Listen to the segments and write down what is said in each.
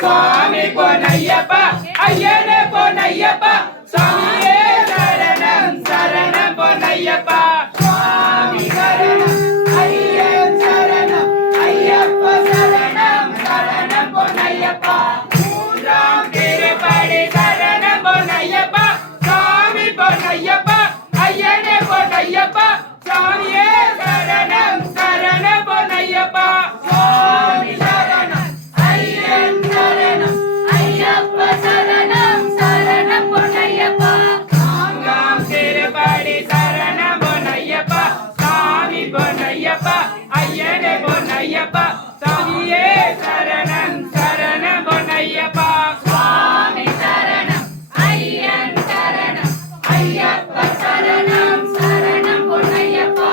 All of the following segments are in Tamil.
சுவாமி பொன்னையப்பா ஐயனே பொன்னையப்பா சுவாமியே சரணம் சரணம் பொன்னையப்பா சுவாமி சரணம் ஐயன் சரணம் ஐயப்ப சரணம் சரணம் பொன்னையப்பா மூன்றாம் திருப்படி சரணம் பொன்னையப்பா சுவாமி பொன்னையப்பா ஐயனே பொன்னையப்பா சுவாமியே சரணம் சரணம் பொன்னையப்பா சுவாமி சரணம் ஐயன் சரணம் ஐயப்ப சரணம் சரணம் பொன்னையப்பா நான்காம் திருப்படி சரணம் பொன்னையப்பா சாமி பொன்னையப்பா ஐயனே பொன்னையப்பா சாமியே சரணம் சரணம் பொன்னையப்பா சுவாமி சரணம் ஐயன் சரணம் ஐயப்ப சரணம் சரணம் பொன்னையப்பா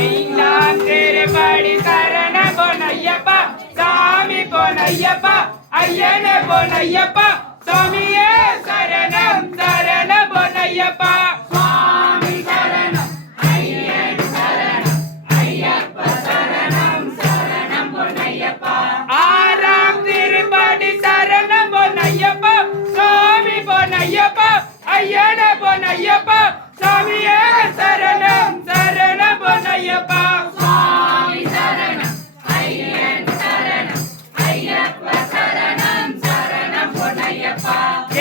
ஐந்தாம் திருப்படி சரணம் பொன்னையப்பா சாமி பொன்னையப்பா ஐயனே பொன்னையப்பா சாமியே சரணம் சரணம் பொன்னையப்பா சுவாமி சரணம் ஐயன் சரணம் ஐயப்ப சரணம் சரணம் பொன்னையப்பா ஆறாம் திருப்படி சரணம் பொன்னையப்பா சாமி பொன்னையப்பா ஐயனே பொன்னையப்பா சாமியே சரணம் சரணம் பொன்னையப்பா சுவாமி சரணம் ஐயன் சரணம் ஐயப்ப சரணம் சரணம் பொன்னையப்பா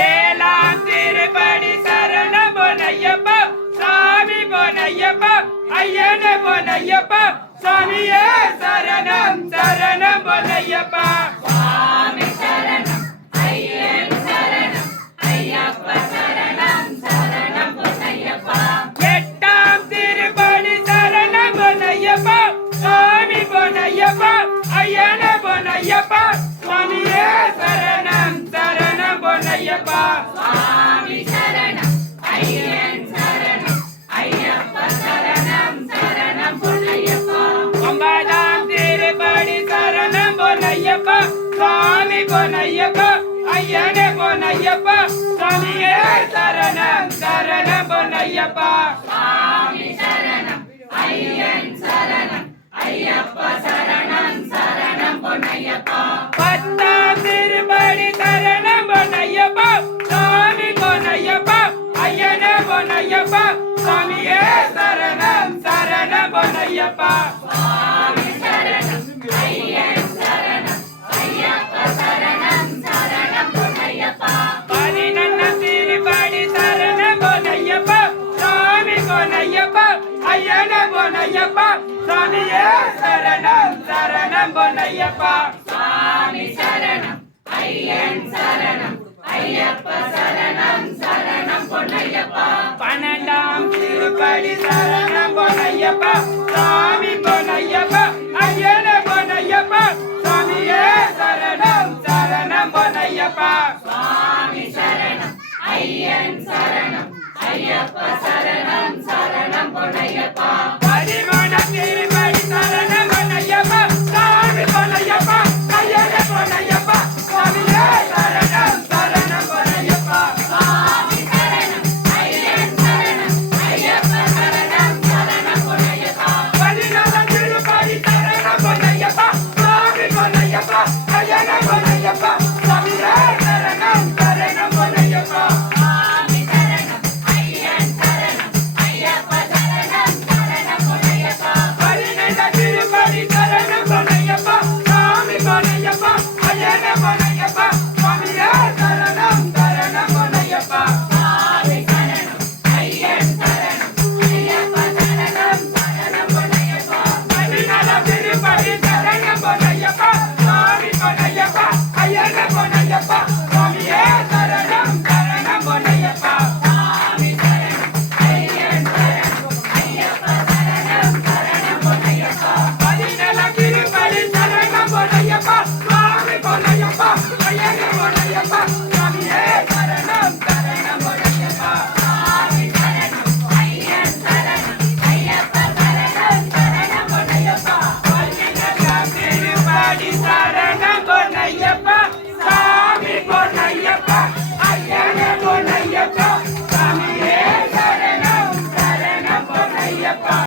ஏழாம் திருப்படி சரணம் பொன்னையப்பா சாமி பொன்னையப்பா ஐயனே பொன்னையப்பா சாமியே சரணம் சரணம் பொன்னையப்பா சுவாமி சரணம் ஐயன் சரணம் ஐயப்ப சரணம் சரணம் பொன்னையப்பா எட்டாம் திருப்படி சரணம் பொன்னையப்பா சாமி பொன்னையப்பா ஐயனே பொன்னையப்பா சுவாமியே சரணம் சரணம் பொன்னையப்பா சுவாமி சரணம் ஐயன் சரணம் ஐயப்ப சரணம் சரணம் பொன்னையப்பா ஒன்பதாம் திருப்படி சரணம் பொன்னையப்பா சுவாமி பொன்னையப்பா ஐயனே பொன்னையப்பா சுவாமியே சரணம் சரணம் பொன்னையப்பா சுவாமி சரணம் ஐயன் சரணம் ஐயப்ப சரணம் சரணம் பொன்னையப்பா பத்தாம் திருப்படி சரணம் பொன்னையப்பா சாமி பொன்னையப்பா ஐயனே பொன்னையப்பா சாமியே சரணம் சரணம் பொன்னையப்பா சுவாமி சரணம் ஐயன் சரணம் ஐயப்ப சரணம் சரணம் பொன்னையப்பா பதினொன்னாம் திருப்படி சரணம் பொன்னையப்பா சாமி பொன்னையப்பா ஐயனே பொன்னையப்பா சாமியே சரணம் சரணம் பொன்னையப்பா சாமி சரணம் ஐயன் சரணம் ஐயப்ப சரணம் சரணம் பொன்னையப்பா பன்னெண்டாம் திருப்படி சரணம்